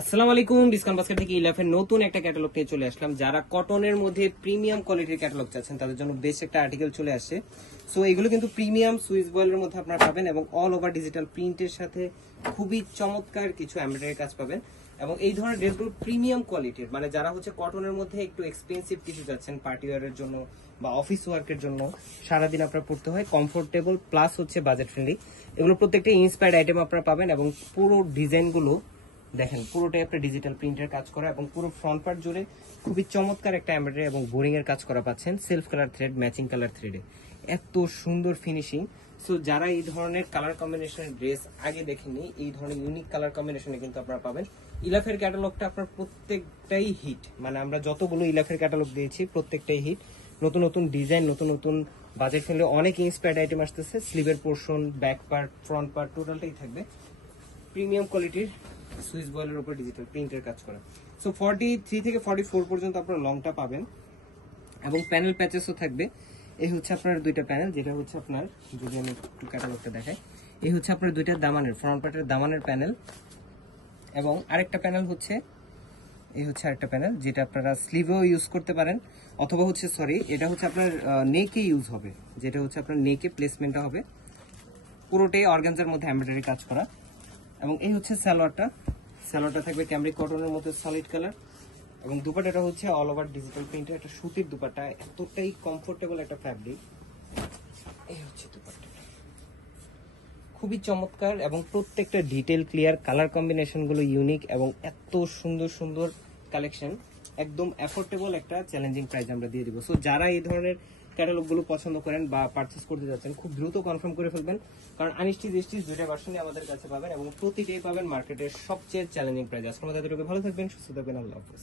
আসসালামু আলাইকুম, discount basket থেকে ইলাফের নতুন একটা ক্যাটালগ নিয়ে চলে আসলাম। যারা কটনের মধ্যে প্রিমিয়াম কোয়ালিটির ক্যাটালগ চাচ্ছেন তাদের জন্য বেশ একটা আর্টিকেল চলে আসছে। সো এগুলো কিন্তু প্রিমিয়াম সুইস বয়েলের মধ্যে আপনারা পাবেন এবং অল ওভার ডিজিটাল প্রিন্টের সাথে খুবই চমৎকার কিছু এমব্রয়ডারি কাজ পাবেন। এবং এই ধরনের ড্রেসগুলো প্রিমিয়াম কোয়ালিটির, মানে যারা হচ্ছে কটনের মধ্যে একটু এক্সপেন্সিভ কিছু যাচ্ছেন পার্টি ওয়ারের জন্য বা অফিস ওয়ার্কের জন্য, সারাদিন আপনার পড়তে হয়, কমফোর্টেবল প্লাস হচ্ছে বাজেট ফ্রেন্ডলি। এগুলো প্রত্যেকটা ইন্সপায়ার্ড আইটেম আপনারা পাবেন এবং পুরো ডিজাইনগুলো দেখেন পুরোটাই আপনার ডিজিটাল প্রিন্টের কাজ করা এবং পুরো ফ্রন্ট পার্ট জুড়ে খুবই চমৎকার একটা এমব্রয়ডারি এবং বোরিং এর কাজ করা পাচ্ছেন self colour thread, matching colour থ্রেডে, এত সুন্দর ফিনিশিং। সো যারা এই ধরনের কালার কম্বিনেশনের ড্রেস আগে দেখেননি, এই ধরনের ইউনিক কালার কম্বিনেশনে কিন্তু আপনারা পাবেন। ইলাফের ক্যাটালগটা আপনার প্রত্যেকটাই হিট, মানে আমরা যতগুলো ইলাফের ক্যাটালগ দিয়েছি প্রত্যেকটাই হিট। নতুন নতুন ডিজাইন, নতুন নতুন বাজেট ফ্রেন্ডলি অনেক ইন্সপায়ার্ড আইটেম আসতেছে। স্লিভের portion, back part, front part টোটালটাই থাকবে প্রিমিয়াম কোয়ালিটির সুইস বয়েলের উপর ডিজিটাল প্রিন্টের কাজ করা। সো 43 থেকে 44 পর্যন্ত আপনারা লংটা পাবেন এবং প্যানেল প্যাচেসও থাকবে। এই হচ্ছে আপনার দুইটা প্যানেল, যেটা হচ্ছে আপনার, যদি আমি একটু ক্যাটালগটা দেখাই, এই হচ্ছে আপনার দুইটা দামানের, ফ্রন্ট পার্টের দামানের প্যানেল এবং আরেকটা প্যানেল হচ্ছে, এই হচ্ছে আরেকটা প্যানেল যেটা আপনারা স্লিভেও ইউজ করতে পারেন, অথবা হচ্ছে এটা হচ্ছে আপনার নেকে ইউজ হবে, যেটা হচ্ছে আপনার নেকে প্লেসমেন্টটা হবে। পুরোটাই অর্গানজার মধ্যে এমব্রয়ডারি কাজ করা। এবং এই হচ্ছে সালোয়ারটা থাকবে ক্যামরিক কটনের মধ্যে সলিড কালার এবং দুপাট্টাটা হচ্ছে অল ওভার ডিজিটাল প্রিন্টের একটা সুতির দুপাট্টা, এতটাই কমফোর্টেবল একটা ফ্যাব্রিক। এই হচ্ছে দুপাট্টা, খুবই চমৎকার এবং প্রত্যেকটা ডিটেল ক্লিয়ার, কালার কম্বিনেশন গুলো ইউনিক এবং এত সুন্দর সুন্দর কালেকশন, একদম অ্যাফোর্ডেবল একটা চ্যালেঞ্জিং প্রাইস আমরা দিয়ে দিব। সো যারা এই ধরনের ক্যাটালগ গুলো পছন্দ করেন বা পারচেস করতে যাচ্ছেন, খুব দ্রুত কনফার্ম করে ফেলবেন, কারণ আনস্টিচ স্টিচ দুইটা ভার্সনই আমাদের কাছে পাবেন এবং প্রতিটাই পাবেন মার্কেটের সবচেয়ে চ্যালেঞ্জিং প্রাইস। আজকে আমাদের ভালো থাকবেন, সুস্থ থাকবেন, আল্লাহ হাফেজ।